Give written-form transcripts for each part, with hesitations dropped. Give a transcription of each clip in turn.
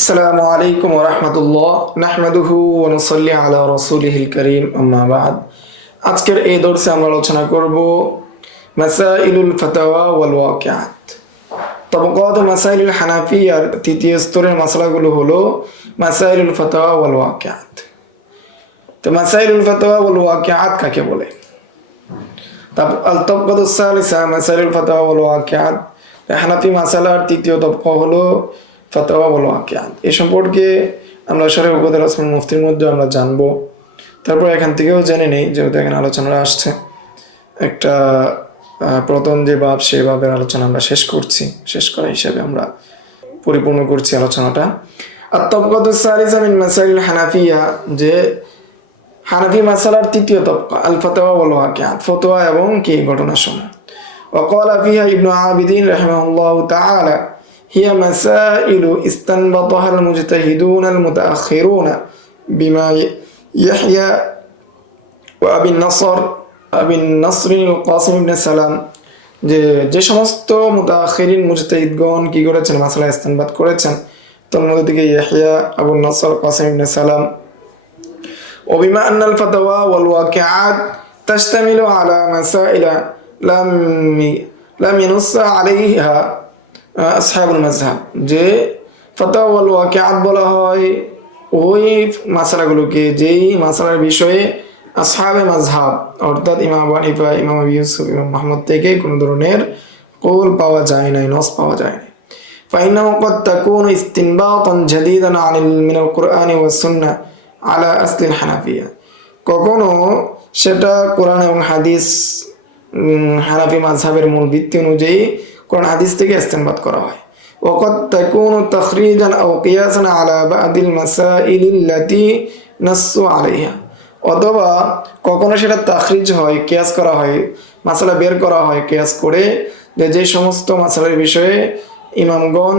আসসালামু আলাইকুম ওয়া রাহমাতুল্লাহ নাহমাদুহু ওয়া নুসাল্লি আলা রাসূলিহিল কারীম আম্মা বা'দ। আজকের এই দর্সে আমরা আলোচনা করব মাসাইলুল ফাতাওয়া ওয়াল ওয়াকিআত। তাবাকাত মাসাইলুল হানাফিয়ার তৃতীয় স্তরের মাসআলাগুলো হলো মাসাইলুল ফাতাওয়া ওয়াল ওয়াকিআত। তো মাসাইলুল ফাতাওয়া ওয়াল ওয়াকিআত কাকে বলে? আল-তাবকাতুস সালিসা মাসাইলুল ফাতাওয়া ওয়াল ওয়াকিআত। হানাফি মাসালার তৃতীয় তবকা হলো ফাতাওয়া ওয়াল ওয়াকিআত। এই সম্পর্কে আমরা শরীহ উকদার ওসমান মুফতির মধ্যে আমরা জানবো। তারপর এখান থেকেও জেনে নেই, যেহেতু এখানে আলোচনা আসছে একটা প্রথম যে বাব, সেই বাবের আলোচনা আমরা শেষ করা হিসাবে আমরা পরিপূর্ণ করছি আলোচনাটা। আত-তাবকাতুস সালিসা মিন মাসাইলিল হানাফিয়া, যে হানাফি মাসালার তৃতীয় তবকা আল ফাতাওয়া ওয়াল ওয়াকিআত, ফতোয়া এবং কি ঘটনাসমূহ। ওয়াকালা ফিহা ইবনু আবিদিন রাহিমাহুল্লাহু তাআলা হিয়া মাসাইলু ইস্তানবাতাহাল মুজতাহিদুন আল মুতাআখিরুন বিমা ইয়াহইয়া ওয়া আবিন নাসর আল কাসিম ইবনে সালাম, যে সমস্ত মুতাআখিরিন মুজতাহিদগণ কি করেছেন, মাসালা ইস্তানবাত করেছেন, তার মধ্যে থেকে ইয়াহইয়া, আবু নাসর, কাসিম ইবনে সালাম। وبما أن الفتوى والواقعات تشتمل على مسائل لم ينص عليها أصحاب المذهب, যে ফাতাওয়া ওয়াল ওয়াকিআত বলা হয় ওই মাসালাগুলোকে যেই মাসালার বিষয়ে আসহাবে মাযহাব অর্থাৎ ইমাম আবু হানিফা, ইমাম আবু ইউসুফ, ইমাম মুহাম্মদ থেকে কোনো ধরনের কওল পাওয়া যায় না, নস পাওয়া যায় না। فإنه قد تكون استنباطا جديدا من القرآن والسنة আলা আসলিল হানাফিয়া, কখনো সেটা কোরআন এবং হাদিস, হানাফি মাযহাবের মূল ভিত্তি অনুযায়ী কোরআন হাদিস থেকে ইস্তেনবাত করা হয়। ওয়াকাদ তাকুনু তাখরিজান আও কিয়াসান আলা বা'দিল মাসাইলিল্লাতী নাসসু আলাইহা, অথবা কখনো সেটা তাখরিজ হয়, কিয়াস করা হয়, মাসালা বের করা হয় কিয়াস করে, যে সমস্ত মাসালার বিষয়ে ইমামগণ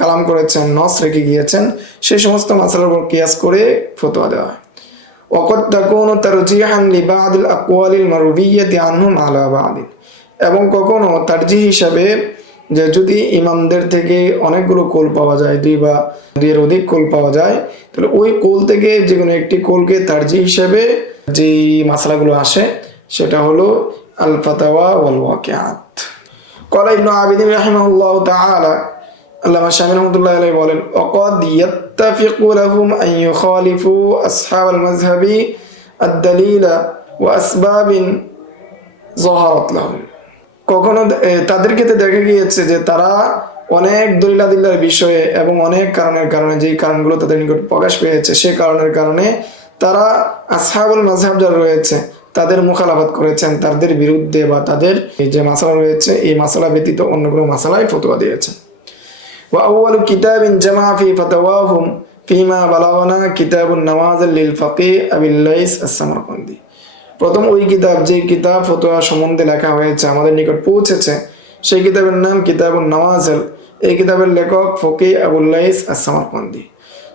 কালাম করেছেন, নস রেখে গিয়েছেন, সেই সমস্ত মাসালার উপর কিয়াস করে ফতোয়া দেওয়া হয়। ওয়াকাদ তাকুনু তারজিহান লিবা'দিল আকওয়ালিল মারউইয়াতি আনহুম আলা বা'দ, এবং কখনো তারজিহ হিসাবে, যে যদি ইমামদের থেকে অনেকগুলো কোল পাওয়া যায়, দুই বা দুইয়ের অধিক কোল পাওয়া যায়, তাহলে ওই কোল থেকে যে কোনো একটি কোলকে তারজিহ হিসাবে যেই মাসালাগুলো আসে সেটা হলো আল ফাতাওয়া ওয়াল ওয়াকিআত। ক্বালা ইবনু আবিদিন রাহিমাহুল্লাহু তাআলা, আল্লামা শামী রাহমাতুল্লাহি আলাইহি বলেন, ওয়াকাদ ইয়াত্তাফিকু লাহুম আন ইউখালিফু আসহাবাল মাযহাবি আদ-দালিলা ওয়া আসবাবিন যাহারাত লাহুম, কখনো তাদের ক্ষেত্রে দেখা গিয়েছে যে তারা অনেক দলিলাদিল্লার বিষয়ে এবং অনেক কারণের কারণে, যেই কারণগুলো তাদের নিকট প্রকাশ পেয়েছে, সেই কারণের কারণে তারা আসহাবুল মাযহাব যারা রয়েছে তাদের মুখালাফাত করেছেন, তাদের বিরুদ্ধে বা তাদের এই যে মাসালা রয়েছে এই মাসালা ব্যতীত অন্য কোনো মাসালায় ফতোয়া দিয়েছেন। وأول كتاب جمع في فتواهم فيما بلغنا كتاب النوازل للفقيه أبي الليث السمرقندي, প্রথম ওই কিতাব, যে কিতাব ফতোয়া সম্বন্ধে লেখা হয়েছে, আমাদের নিকট পৌঁছেছে, সেই কিতাবের নাম কিতাবুন নওয়াজিল। এই কিতাবের লেখক ফকিহ আবুল লাইস আস-সামারকান্দি।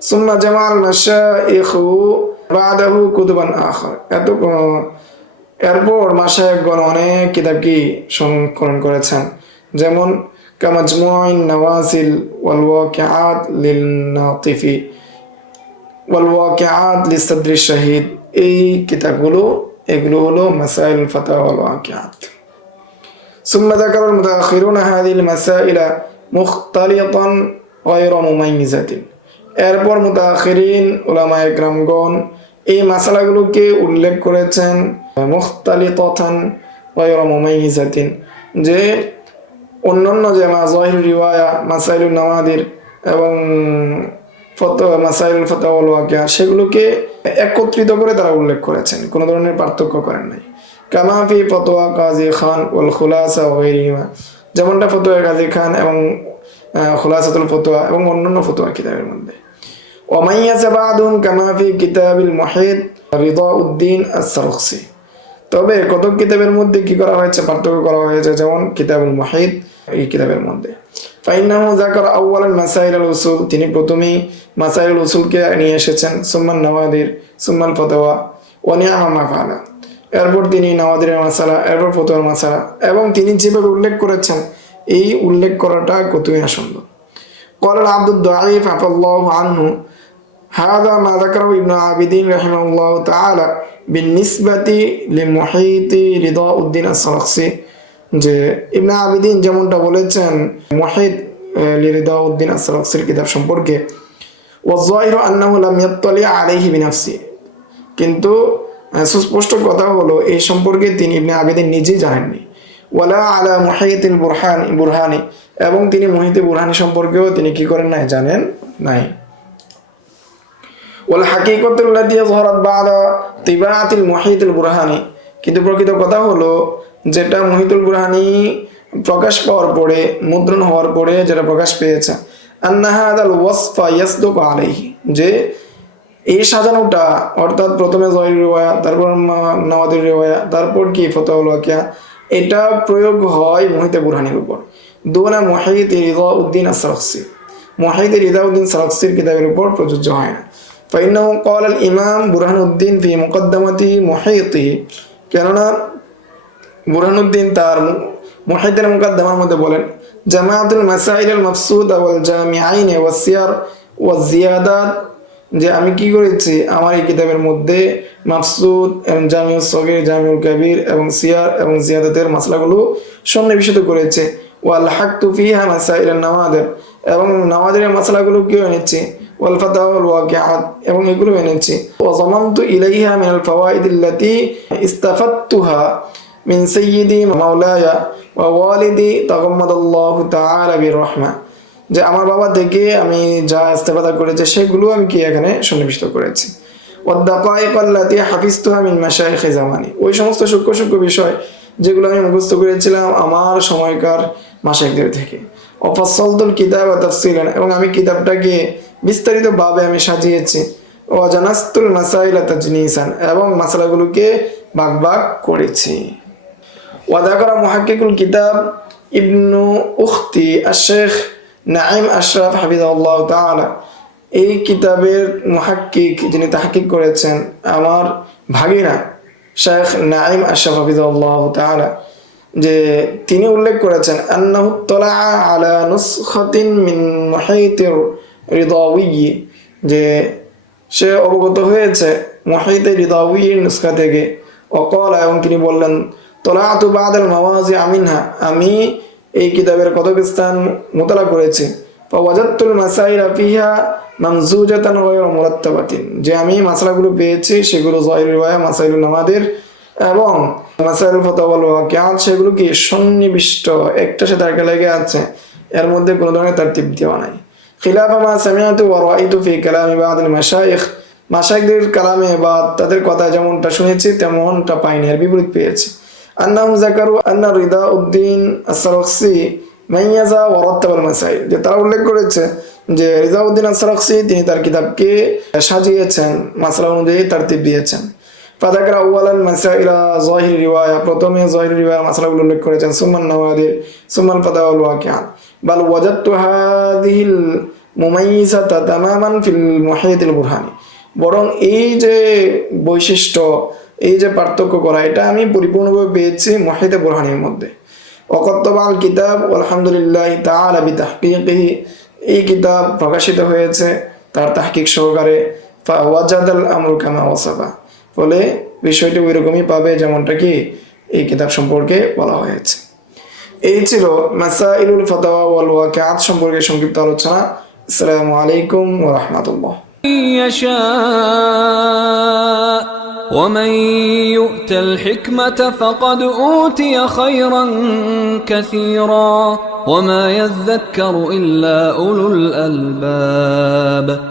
সুম্মা জামাআল মাশাইখু বাদাহু কুতুবান আখার, এরপর মাশায়েখগণ অনেক কিতাব কি সংকলন করেছেন, যেমন কামাজমুআন নওয়াজিল ওয়াল ওয়াকিআত লিল নাতিফি ওয়াল ওয়াকিআত লিসাদরি শাহীদ, এই কিতাবগুলো, এগুলো হলো মাসাইল ফাতাওয়া ওয়াল ওয়াকিআত। সুম্মা যাকারাল মুতাআখিরুনা হাযিহিল মাসাইলা মুখতালিতান গায়রা মুমাইয়িজাতিন, এরপর মুতাআখিরিন উলামায়ে কেরামগণ এই মাসালাগুলোকে উল্লেখ করেছেন মুখতালিতান গায়রা মুমাইয়িজাতিন, যে অন্যান্য যে মাযাহিরুর রিওয়ায়া, মাসাইলুন নাওয়াদির এবং মাসাইলুল ফাতাওয়া ওয়াল ওয়াকিআ, সেগুলোকে একত্রিত করে তারা উল্লেখ করেছেন, কোনো ধরনের পার্থক্য করেন নাই। কামা ফি ফতোয়া কাজী খান ওয়াল খুলাসা ওয়া গায়রিহিমা, যেমনটা ফতোয়া কাজী খান এবং খুলাসাতুল ফতোয়া এবং অন্যান্য ফতোয়া কিতাবের মধ্যে। ওয়া মাইয়াযা বা'দুহুম কামা ফি কিতাবিল মুহিত রিদাউদ্দিন আস-সারখসি, তবে কতক কিতাবের মধ্যে কি করা হয়েছে, পার্থক্য করা হয়েছে, যেমন কিতাবুল মুহিত এই কিতাবের মধ্যে। ফাইন্নাহু যাকারা আউওয়ালাল মাসাইলুল উসুল, তিনি প্রথমেই মাসাইলুল উসুলকে নিয়ে এসেছেন, সুম্মান নাওয়াদির, সুম্মাল ফাতাওয়া ওয়া নি'মা মা ফাআলা, এরপর তিনি নাওয়াদিরের মাসালা, এরপর ফতোয়ার মাসালা, এবং তিনি যেভাবে উল্লেখ করেছেন এই উল্লেখ করাটা কতই সুন্দর। قال العبد الضعيف عفى الله عنه هذا ما ذكره ابن عابدين رحمه الله تعالى بالنسبة لمحيط رضاء الدين السرخسي যে ইবনে আবিদিন যেমনটা বলেছেন মুহিত লিরিদাউদ্দিন আস-সারাখসির কিতাব সম্পর্কে ওয়াযাহিরু আন্নাহু লাম ইয়াত্তালি আলাইহি বিনাফসি, কিন্তু সুস্পষ্ট কথা হলো এই সম্পর্কে তিনি ইবনে আবিদিন নিজেই জানেননি। ওয়ালা আলা মুহিতিল বুরহানি, এবং তিনি মুহিতে বুরহানি সম্পর্কেও তিনি কি করেন নাই, জানেন নাই। ওয়াল হাকিকাতুল লাতী যাহারাত বা'দা তিবাআতিল মুহিতিল বুরহানি, কিন্তু প্রকৃত কথা হলো যেটা মুহিতুল বুরহানি প্রকাশ পাওয়ার পরে, মুদ্রণ হওয়ার পরে যেটা প্রকাশ পেয়েছে, আন্না হাযাল ওয়াসফা ইয়াসদুকু আলাইহি, যে এই সাজানোটা অর্থাৎ প্রথমে যাহির রিওয়ায়া, তারপর নাওয়াদির রিওয়ায়া, তারপর কি ফতওয়াল ওয়াকিয়া, এটা প্রয়োগ হয় মুহিতে বুরহানির উপর। দুনা মুহিত রিদাউদ্দিন আস-সারাখসি, মুহিত রিদাউদ্দিন সারাখসির কিতাবের উপর প্রযোজ্য হয় না। ফাইন্নাহু ক্বালা আল ইমাম বুরহানুদ্দিন ফি মুকদ্দামাতি মুহিতিহি, কেননা বুরহানুদ্দিন তার মুহিতের মুকদ্দমার মধ্যে বলেন, জামাআতুল মাসাইল আল মাফসুদা ওয়াল জামিআইন ওয়াস সিয়ার ওয়াজ জিয়াদাত, যে আমি কি করেছি আমার এই কিতাবের মধ্যে মাফসুদ এবং জামিউস সগীর, জামিউল কাবীর এবং সিয়ার এবং জিয়াদাতের মাসলাগুলো সন্নিবেশিত করেছে। ওয়াল হাক্তু ফিহা মাসাইল আন নাওয়াদির, এবং নাওয়াদিরের মাসলাগুলো কি এনেছি, ওয়াল ফাতাওয়া ওয়াল ওয়াকিআত, এবং এগুলো এনেছি। ওয়া যামানতু ইলাইহা মিনাল ফাওয়াইদ আল্লাতী ইস্তাফাদতুহা মিন সাইয়্যিদি মাওলায়া ওয়া ওয়ালিদি তাগাম্মাদাল্লাহু তাআলা বিরহমা, যে আমার বাবা থেকে আমি যা ইস্তেফাদা করেছি সেগুলো আমি কি এখানে সন্নিবেশিত করেছি। ওয়াদ দাকাইক আল্লাতী হাফিজতুহা মিন মাশায়েখি জামানি, ওই সমস্ত সূক্ষ্ম সূক্ষ্ম বিষয় যেগুলো আমি মুখস্থ করেছিলাম আমার সময়কার মাশায়েখদের থেকে। ওয়া ফাসসালতুল কিতাবা তাফসীলান, এবং আমি কিতাবটাকে বিস্তারিতভাবে আমি সাজিয়েছি। ওয়া জানাসতুল মাসাইলা তাজনিসান, এবং মাসালাগুলোকে ভাগ ভাগ করেছি। ওয়া যাকারা মুহাক্কিকুল কিতাব ইবনু উখতি আশ-শাইখ নাঈম আশরাফ হাফিজাহুল্লাহ তাআলা, এই কিতাবের মুহাক্কিক যিনি তাহকিক করেছেন আমার ভাগিনা শাইখ নাঈম আশরাফ হাফিজাহুল্লাহ তাআলা, যে তিনি উল্লেখ করেছেন আন্নাহু তালাআ আলা নুসখাতিন মিন মুহিতির রিদাউয়্যি, যে সে অবগত হয়েছে মুহিতে রিদাউয়্যির নুসখা থেকে। ওয়াকালা, এবং তিনি বললেন, তলাআতু বা'দাল মাওয়াজিআ মিনহা, আমি এই কিতাবের কতক স্থান মুতালা করেছি। ফাওয়াজাদতুল মাসাইল ফিহা মামজুজাতান গায়রা মুরাত্তাবাতিন, যে আমি মাসলাগুলো পেয়েছি সেগুলো যাহির রিওয়ায়া, মাসাইলুন নামাদির এবং মাসাইলুল ফাতাওয়া ওয়াল ওয়াকিআত, সেগুলো কি সন্নিবিষ্ট, একটা সাথে আরেকটা লেগে আছে, এর মধ্যে কোনো ধরনের তারতিব দেওয়া নাই। খিলাফা মা সামিআতু ওয়া রাআইতু ফি কালামি বা'দিল মাশায়েখ, মাশায়েখদের কালামে বা তাদের কথা যেমনটা শুনেছি তেমনটা পাইনি, এর বিপরীত পেয়েছি। আন্নাহুম যাকারু আন্না রিদাউদ্দিন আস-সারাখসি মাইয়াজা ওয়া রাত্তাবাল মাসাইল, যে তারা উল্লেখ করেছে যে রিদাউদ্দিন আস-সারাখসি তিনি তার কিতাবকে সাজিয়েছেন, মাসলা অনুযায়ী তারতিব দিয়েছেন। ফাযাকারা আউয়ালান মাসাইলা যাহির রিওয়ায়া, প্রথমে যাহির রিওয়ায়া মাসলাগুলো উল্লেখ করেছেন, সুম্মান নাওয়াদির, সুম্মাল ফাতাওয়া ওয়াল ওয়াকিআত। বাল ওয়াজাদতু হাযিহিল মুমাইয়িজাতা তামামান ফিল মুহিতিল বুরহানি, বরং এই যে বৈশিষ্ট্য, এই যে পার্থক্য করা, এটা আমি পরিপূর্ণভাবে পেয়েছি মুহিতে বুরহানির মধ্যে। ওয়াকাদ তাবাল কিতাব আলহামদুলিল্লাহি তাআলা বিতাহকীকিহি, এই কিতাব প্রকাশিত হয়েছে তার তাহকিক সহকারে। ফাওয়াজাদাল আমরু কামা ওয়াসাফা, ফলে বিষয়টি ওইরকমই পাবে যেমনটা কি এই কিতাব সম্পর্কে বলা হয়েছে। এই ছিল মাসাইলুল ফাতাওয়া ওয়াল ওয়াকিআত সম্পর্কে সংক্ষিপ্ত আলোচনা। আসসালামু আলাইকুম ওয়া রাহমাতুল্লাহ। ومن يؤت الحكمة فقد أوتي خيرا كثيرا وما يذكر إلا أولو الألباب